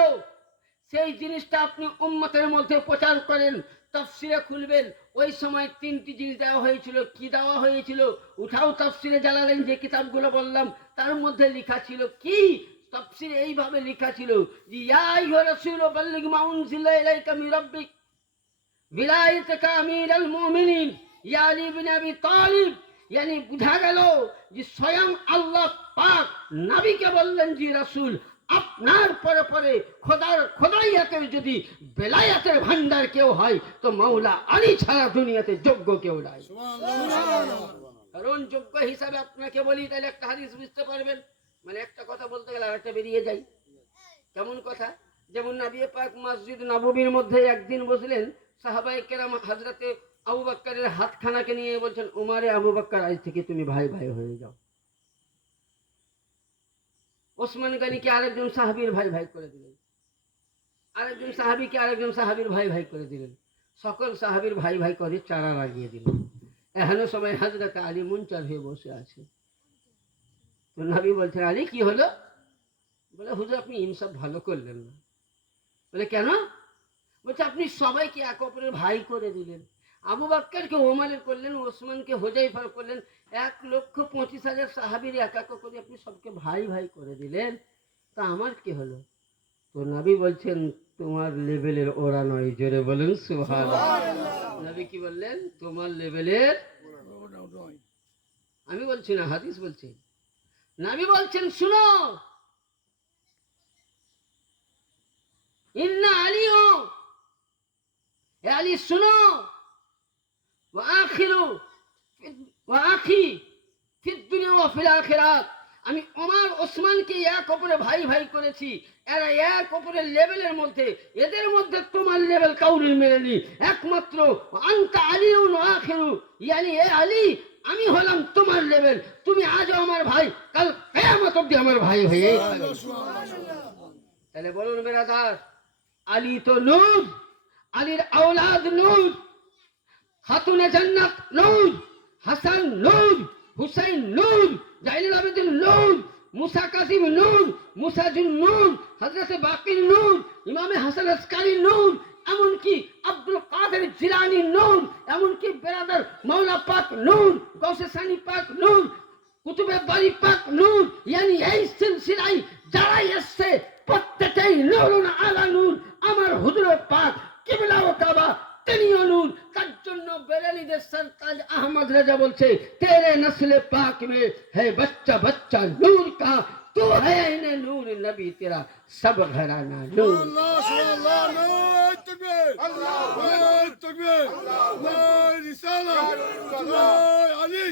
সেই জিনিসটা আপনি উম্মতের মধ্যে প্রচার করেন। তাফসিরে খুলবেন, ওই সময় 3টি জিনিস দেওয়া হয়েছিল। কি দেওয়া হয়েছিল? উঠাও তাফসিরে জালালাইন যে কিতাবগুলো বললাম, তার মধ্যে লেখা ছিল কি? তাফসিরে এইভাবে লেখা ছিল যে ইয়া আইয়ুহার রাসূল বাল্লিগ মা উনজিলা ইলাইকা মির রাব্বিক বিলায়াতুকা আমিরুল মুমিনিন ইয়া আলী ইবনে আবি তালিব। यानी बुझा गেল যে স্বয়ং আল্লাহ পাক নবীকে বললেন যে রাসূল আপনার পরে পরে খোদাইয়াতের যদি বেলায়াতের ভান্ডার কেউ হয় তো মাওলা আলী ছাড়া দুনিয়াতে যোগ্য কেউ নাই। কারণ যোগ্য হিসাবে আপনাকে বলি তাহলে একটা হাদিস বুঝতে পারবেন, মানে একটা কথা বলতে গেলে আরেকটা বেরিয়ে যায়। কেমন কথা? যেমন নবী পাক মসজিদ নববীর মধ্যে একদিন বসলেন, সাহাবায়ে কেরাম হযরতে আবু বকরের হাতখানাকে নিয়ে বলছেন, উমারে আবু বকর আজ থেকে তুমি ভাই ভাই হয়ে যাও। ওসমান গনিকে আরেকজন সাহাবীর ভাই ভাই করে দিলেন, আরেকজন সাহাবীকে আরেকজন সাহাবীর ভাই ভাই করে দিলেন, সকল সাহাবীর ভাই ভাই করে চারা লাগিয়ে দিলেন। এখনো সময় হযরত আলী মুনচার হয়ে বসে আছে। তো নবী বলছেন, আলী কি হলো? বলে, হুজুর আপনি ইনসাফ ভালো করলেন না। বলে কেন? বলছে আপনি সবাইকে এক অপরের ভাই করে দিলেন, আবু বকরকে ওমরের করলেন, ওসমানকে হুযায়ফার করলেন, 1,25,000 সাহাবীর এক এক করে আপনি সবকে ভাই ভাই করে দিলেন, তা আমার কি হলো? তো নবী বলছেন, তোমার লেভেলের ওরা নয়, জোরে বলুন সুবহানাল্লাহ। নবী কি বললেন? তোমার লেভেলের, আমি বলছি না, হাদিস বলছি। নবী বলছেন, শুনো, ইন্না আলিও, এ আলী শুনো, আমি ওমর ওসমানকে এক অপরে ভাই ভাই করেছি, এরা এক অপরের লেভেলের মধ্যে, এদের মধ্যে তোমার লেভেল কাউরির মেলেনি, একমাত্র আনতা আলিউন আখিরু, ইয়ানি এ আলী আমি হলাম তোমার লেভেল, তুমি আজও আমার ভাই, কাল কিয়ামত অবধি আমার ভাই হয়ে থাকবে। তাহলে বলুন বেরাদার, আলী তো নূর, আলীর আওলাদ নূর, খাতুনে জান্নাত নূর, হাসান নূর, হুসাইন নূর, জাইনুল আবেদিন নূর, মুসা কাসিম নূর, মুসাজুন নূর, হযরতে বাকির নূর, ইমামে হাসান আসকারি নূর, এমনকি আব্দুল কাদের জিলানী নূর, এমনকি বেরাদার মাওলা পাক নূর, গৌসে সানি পাক নূর, কুতুবে বারি পাক নূর, ইয়ানি এই সিলসিলায় যারাই এসছে প্রত্যেকেই নূরুন আলা নূর। আমার হুজুর পাক কিবলা ও কাবা তিনিও নূর। তার জন্য বেরেলিদের সরতাজ আহমদ রেজা বলছে, তেরে নসলে পাক মে হে বাচ্চা বাচ্চা নূর কা, তু হে ইনে নূর নবী তেরা সব ঘরানা নূর। আল্লাহ সুবহানাল্লাহ, নারায়ে তাকবীর, নারায়ে তাকবীর, নারায়ে রিসালাত, নারায়ে আলী,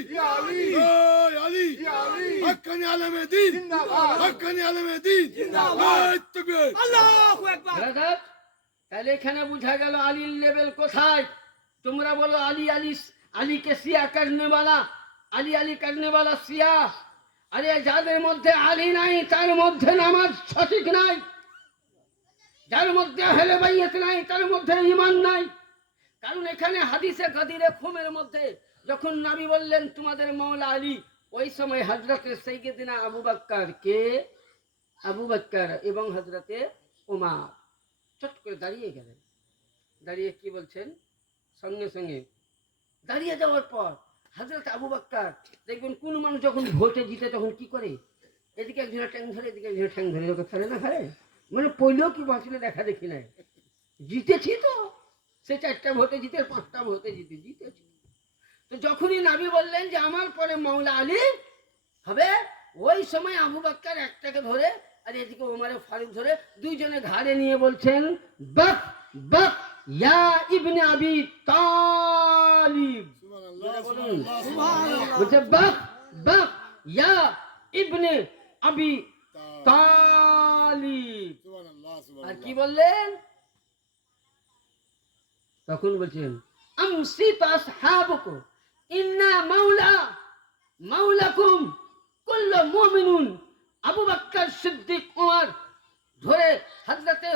নারায়ে আলী, হাক্কানি আলেমে দ্বীন, হাক্কানি আলেমে দ্বীন, নারায়ে তাকবীর, আল্লাহু আকবার। তাহলে এখানে বুঝা গেল আলীর লেভেল কোথায়। তোমরা বলো আলী আলী, আলীকে সিয়া করনে वाला, আলী আলী করনে वाला সিয়া। আরে যাদের মধ্যে আলী নাই তার মধ্যে নামাজ সঠিক নাই, যার মধ্যে আহলে বাইত নাই তার মধ্যে ঈমান নাই। কারণ এখানে হাদিসে গাদিরে খুমের মধ্যে যখন নবী বললেন তোমাদের মাওলা আলী, ওই সময় হযরতে সাইয়্যিদিনা আবু বকর কে, আবু বকর এবং হযরতে ওমর চট করে দাঁড়িয়ে গেলেন। দাঁড়িয়ে কি বলছেন? সঙ্গে সঙ্গে দাঁড়িয়ে যাওয়ার পর হযরত আবু বকর, দেখবেন কোন মানুষ যখন ভোটে জিতে তখন কি করে, এদিকে একজনের ট্যাং ধরে, এদিকে একজনের ট্যাং ধরে, ওকে ছাড়ে না হারে, মানে পইলেও কি বাঁচলে দেখা দেখি নাই, জিতেছি তো, সে 4টা ভোটে জিতে 5টা ভোটে জিতেছি। তো যখনই নবী বললেন যে আমার পরে মাওলা আলী হবে, ওই সময় আবু বকর একটাকে ধরে আর এদিকে ওমরে ফারুক ধরে দুইজনে ঘাড়ে নিয়ে বলছেন, বক বক ইয়া ইবনে আবি তালিব। বলুন বলছে, বক বক ইয়া ইবনে আবি তালিব। আর কি বললেন তখন? বলছেন, আমসিত আসহাবুকুম ইন্না মাওলা মাওলাকুম কুল্লু মুমিনুন। আবু বকর সিদ্দিক ওমর ধরে হযরতে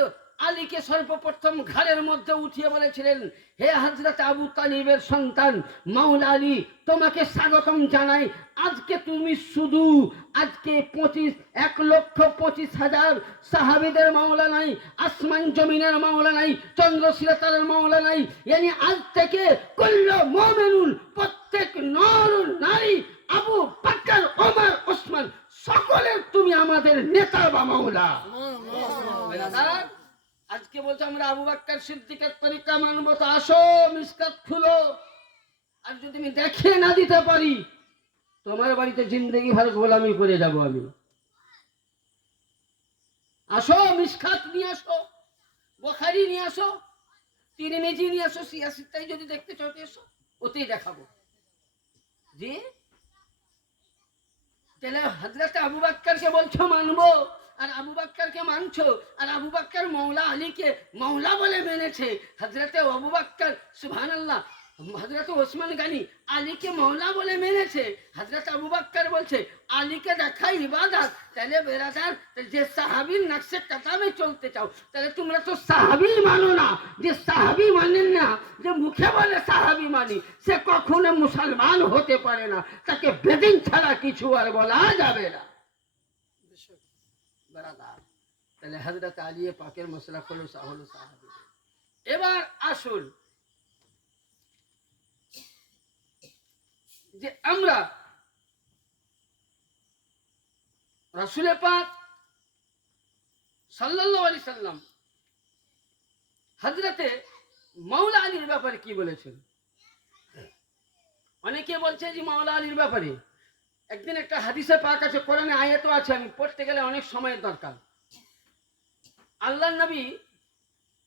আলীকে সর্বপ্রথম ঘাড়ের মধ্যে উঠিয়ে বলেছিলেন, হে হযরত আবু তালিবের সন্তান মাওলা আলী, তোমাকে স্বাগতম জানাই। আজকে তুমি শুধু আজকে 1,25,000 সাহাবীদের মাওলা নাই, আসমান জমিনের মাওলা নাই, চন্দ্র সিতারার মাওলা নাই, yani আজ থেকে কুল্লু মুমিনুন, প্রত্যেক নর নারী, আবু বকর ওমর ওসমান সকলের তুমি আমাদের নেতা বা মাওলা। বেরাদার, আজকে বলছে আমরা আবু বকর সিদ্দিকের তরিকা মানবো, তো আসো মিসকাত খুলো। আর যদি আমি দেখিয়ে না দিতে পারি তোমার বাড়িতে জিন্দগি ভর গোলামি করে যাব আমি। আসো, মিশকাত নিয়ে আসো, বুখারী নিয়ে আসো, তিরমিজি নিয়ে আসো, সিয়াসিত্তাই যদি দেখতে চাও তো এসো, ওতেই দেখাবো। জি, তাহলে হযরত আবু বকরকে বলছো মানবো, আর আবু বকরকে মানছো, আর আবু বকর মৌলা আলীকে মৌলা বলে মেনেছে। হযরত আবু বকর সুবহানাল্লাহ, হযরত ওসমান গনি আলীকে মৌলা বলে মেনেছে। হযরত আবু বকর বলছে আলীকে দেখা ইবাদত। তাহলে বেরাদার, যে সাহাবীর নকশে কদমে চলতে চাও, তাহলে তোমরা তো সাহাবী মানো না। যে সাহাবী মানেন না, যে মুখে বলে সাহাবী মানি, সে কখনো মুসলমান হতে পারে না। তাকে বেদিন ছাড়া কিছু আর বলা যাবে না। বেরাদার, তাহলে হযরত আলী পাকের মসলা হলো সাহাবী। এবার আসুন, যে আমরা রাসূল পাক সাল্লাল্লাহু আলাইহি সাল্লাম হযরতে মাওলা আলীর ব্যাপারে কি বলেছেন। অনেকে বলছে যে মাওলা আলীর ব্যাপারে একদিন একটা হাদিসে পাক আছে, কোরআনে আয়াতও আছে, আমি পড়তে গেলে অনেক সময়ের দরকার। আল্লাহর নবী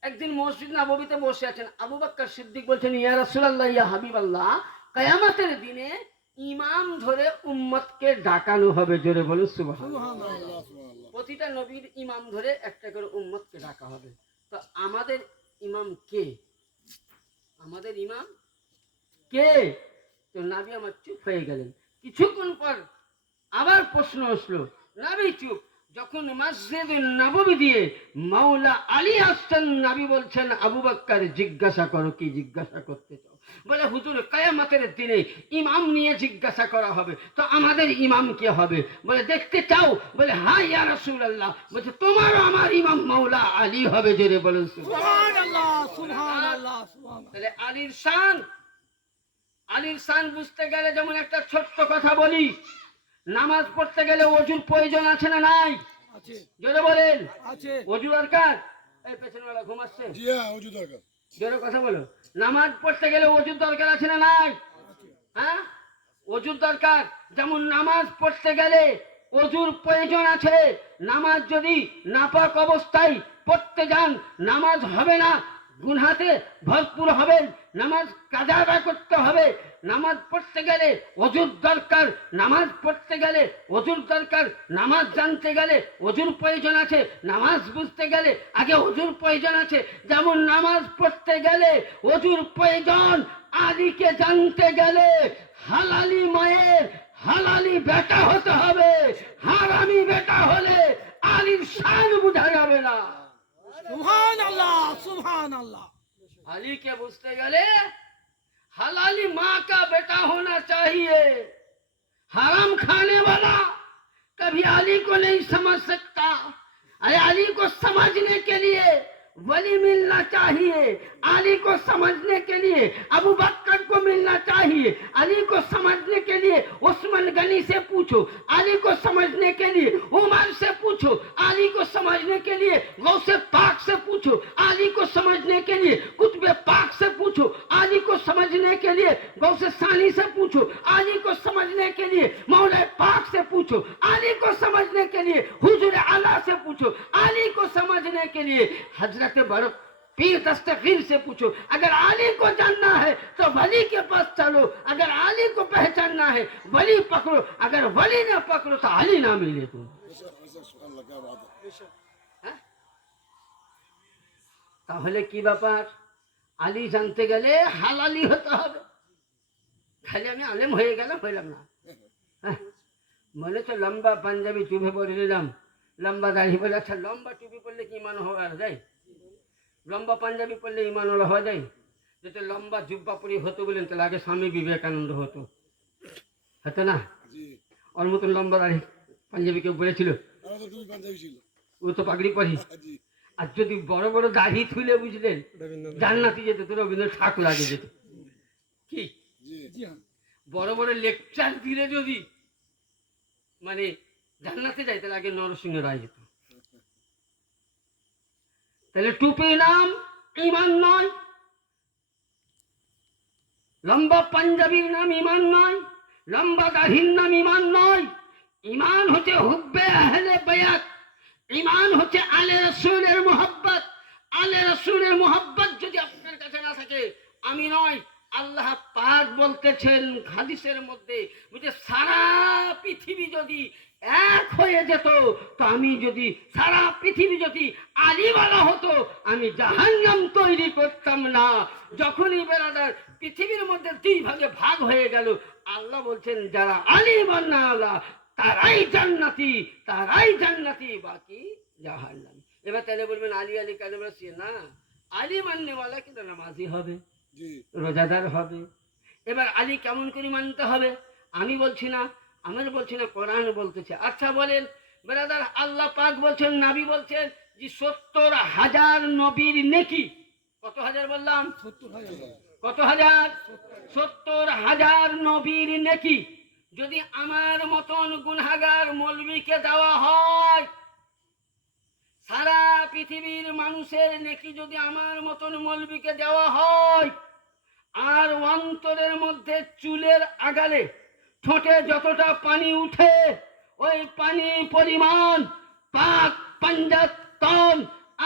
একদিন মসজিদ নববীতে বসে আছেন, আবু বকর সিদ্দিক বলছেন ইয়া রাসূলুল্লাহ, ইয়া হাবিবাল্লাহ, কিয়ামতের দিনে ইমাম ধরে উম্মতকে ডাকানো হবে। জোরে বলুন সুবহানাল্লাহ। প্রতিটা নবীর ইমাম ধরে একটা করে উম্মতকে ডাকা হবে। তো আমাদের ইমাম কে? আমাদের ইমাম কে? তো নবী আমার চুপ হয়ে গেলেন। কিছুক্ষণ পর আবার প্রশ্ন আসলো, নবী চুপ। যখন মসজিদুন নববী দিয়ে মাওলা আলী আসছেন, নবী বলছেন আবু বকর জিজ্ঞাসা করো, কি জিজ্ঞাসা করতে চাও? বলে হুজুর কিয়ামতের দিনে ইমাম নিয়ে জিজ্ঞাসা করা হবে, তো আমাদের ইমাম কে হবে? বলে দেখতে চাও? বলে হ্যাঁ ইয়া রাসূলুল্লাহ। বলে তোমার আমার ইমাম মাওলা আলী হবে। জোরে বলেন সুবহানাল্লাহ, সুবহানাল্লাহ, সুবহানাল্লাহ। তাহলে আলীর শান বুঝতে গেলে যেমন একটা ছোট্ট কথা বলি, নামাজ পড়তে গেলে ওযুর প্রয়োজন আছে না নাই? আছে। জোরে বলেন আছে। ওযু দরকার? এই পেছনওয়ালা ঘুমাচ্ছে। জি হ্যাঁ, ওযু দরকার। জোরে কথা বলো। নামাজ পড়তে গেলে ওযুর দরকার আছে না নাই? হ্যাঁ, ওযুর দরকার। যেমন নামাজ পড়তে গেলে ওযুর প্রয়োজন আছে। নামাজ যদি নাপাক অবস্থায় পড়তে যান, নামাজ হবে না, গুনহাতে ভরপুর হবেন। নামাজ কাজা আদায় করতে হবে। নামাজ পড়তে গেলে ওযুর দরকার। নামাজ পড়তে গেলে ওযুর দরকার। নামাজ জানতে গেলে ওযুর প্রয়োজন আছে। নামাজ বুঝতে গেলে আগে ওযুর প্রয়োজন আছে। যেমন নামাজ পড়তে গেলে ওযুর প্রয়োজন, আলীকে জানতে গেলে হালালি মায়ের হালালি বেটা হতে হবে। হারামি বেটা হলে আলীর শান বোঝা যাবে না। সুবহানাল্লাহ, সুবহানাল্লাহ। अली के बुझते गले हलाली माँ का बेटा होना चाहिए। हराम खाने वाला कभी अली को नहीं समझ सकता। अरे अली को समझने के लिए वली मिलना चाहिए। अली को समझने के लिए अबू बकर को मिलना चाहिए। अली को समझने के लिए उस्मान गनी से पूछो। अली को समझने के लिए उमर से पूछो। अली को समझने के लिए गौसे पाक से पूछो। अली को समझने के लिए कुतुबे पाक से पूछो। अली को समझने के लिए गौसे सानी से पूछो। अली को समझने के लिए मौला पाक से पूछो। अली को समझने के लिए हुजूर आला से पूछो। अली को समझने के लिए हजरत बड़ो पीर दस्तगीर से पूछो। अगर आली को जानना है तो वली के पास चलो। अगर आली को पहचानना है वली पकड़ो। अगर वली ना पकड़ो तो आली ना मिले तुम। সুবহানাল্লাহ, কি বাত। তাহলে কি ব্যাপার? আলী জানতে গেলে হালালি হতে হবে। খালি আমি আলেম হয়ে গেলাম, হইলাম না। হ্যাঁ, মনে তো লম্বা পাঞ্জাবি টুপি পরে নিলাম, লম্বা দাড়ি বলে। আচ্ছা, লম্বা টুপি পরলে কি ইমান হওয়া যায়? লম্বা পাঞ্জাবি পরলে ইমান হওয়া যায়? যদি লম্বা জুব্বা পরি হতো বলেন, তাহলে আগে স্বামী বিবেকানন্দ হতো, হতো না? জি, ওর মতন লম্বা দাড়ি পাঞ্জাবি কেউ বলেছিল? আমাদের দুই পাঞ্জাবি ছিল। ও তো পাগড়ি পরি। জি আর যদি বড় বড় দাড়ি তুলে, বুঝলেন, জান্নাতি যেত, তো রবীন্দ্রনাথ ঠাকুর আগে যেত। কি জি জি হ্যাঁ, বড় বড় লেকচার দিলে যদি মানে জান্নাতে যায়, তাহলে আগে নরসিংহ রায় যেত। তাহলে টুপি নাম ইমান নয়, লম্বা পাঞ্জাবির নাম ইমান নয়, লম্বা দাড়ির নাম ইমান নয়। ইমান হচ্ছে হুব্বে আহলে বায়াত। ঈমান হচ্ছে আলে রাসূলের মুহাব্বত। আলে রাসূলের মুহাব্বত যদি আপনার কাছে না থাকে, আমি নয়, আল্লাহ পাক বলতেছেন হাদিসের মধ্যে, বুঝে সারা পৃথিবী যদি এক হয়ে যেত, তো আমি যদি সারা পৃথিবী যদি আলীওয়ালা হতো, আমি জাহান্নাম তৈরি করতাম না। যখনই বেরাদার পৃথিবীর মধ্যে দুই ভাগে ভাগ হয়ে গেল, আল্লাহ বলছেন যারা আলীওয়ালা আল্লাহ তারাই জান্নাতি, তারাই জান্নাতি, বাকি জাহান্নাম। এবার তাহলে বলবেন আলী আলী কেন বলছি না, আলী মাননেওয়ালা কিন্তু নামাজি হবে, জি রোজাদার হবে। এবার আলী কেমন করে মানতে হবে? আমি বলছি না, আমার বলছি না, কোরআন বলতেছে। আচ্ছা বলেন ব্রাদার, আল্লাহ পাক বলছেন, নবী বলছেন যে 70,000 নবীর নেকি। কত হাজার বললাম? 70,000 কত হাজার? 70,000 নবীর নেকি যদি আমার মতন গুনাহগার মৌলবীকে দেওয়া হয়, সারা পৃথিবীর মানুষের নেকি যদি আমার মতন মৌলবীকে দেওয়া হয়, আর অন্তরের মধ্যে চুলের আগালে ঠোঁটে যতটা পানি উঠে, ওই পানি পরিমাণ পাক পাঞ্জাতন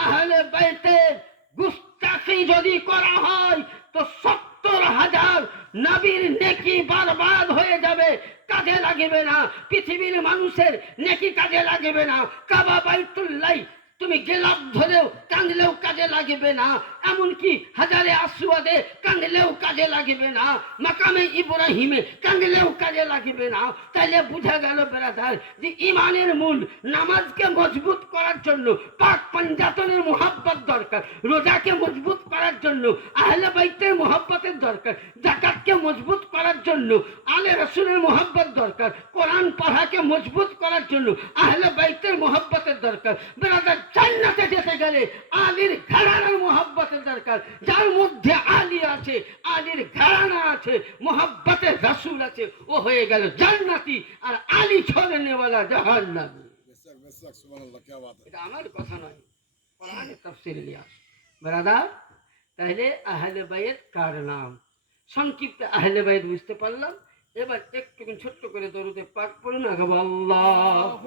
আহলে বাইতের গুস্তাখি যদি করা হয়, তো 70,000 নবীর নেকি বরবাদ হয়ে যাবে, কাজে লাগবে না। পৃথিবীর মানুষের নেকি কাজে লাগবে না। কাবা বাইতুল্লাহ তুমি গেলাপ ধরেও কাঁদলেও কাজে লাগবে না, এমনকি হাজারে আসওয়াদে কাঁদলেও কাজে লাগবে না, মাকামে ইব্রাহিমে কাঁদলেও কাজে লাগবে না। তাইলে বুঝা গেল ব্রাদার যে ইমানের মূল নামাজকে মজবুত করার জন্য পাক পাঞ্জাতনের মুহাব্বত দরকার, রোজাকে মজবুত করার জন্য আহলে বাইতের মুহাব্বতের দরকার, যাকাতকে মজবুত করার জন্য আলে রাসূলের মুহাব্বত দরকার, কোরআন পড়াকে মজবুত করার জন্য আহলে বাইতের মুহাব্বতের দরকার। ব্রাদার জান্নাতে যেতে গেলে আলীর ঘরানার মুহাব্বতের দরকার। যার মধ্যে আলী আছে, আলীর ঘরানা আছে, মুহাব্বতের রাসূল আছে, ও হয়ে গেল জান্নাতি। আর আলী ছড়ানেওয়ালা জাহান্নামী। বেশক বেশক সুবহানাল্লাহ, কি বাত এটা আমার কথা নয়, কোরআনের তাফসীরে লিয়া। ব্রাদার, তাহলে আহলে বাইত কার নাম? সংক্ষিপ্ত আহলে বাইত বুঝতে পারলাম। এবার একটু ছোট্ট করে দরুদে পাক পড়ুন। আল্লাহ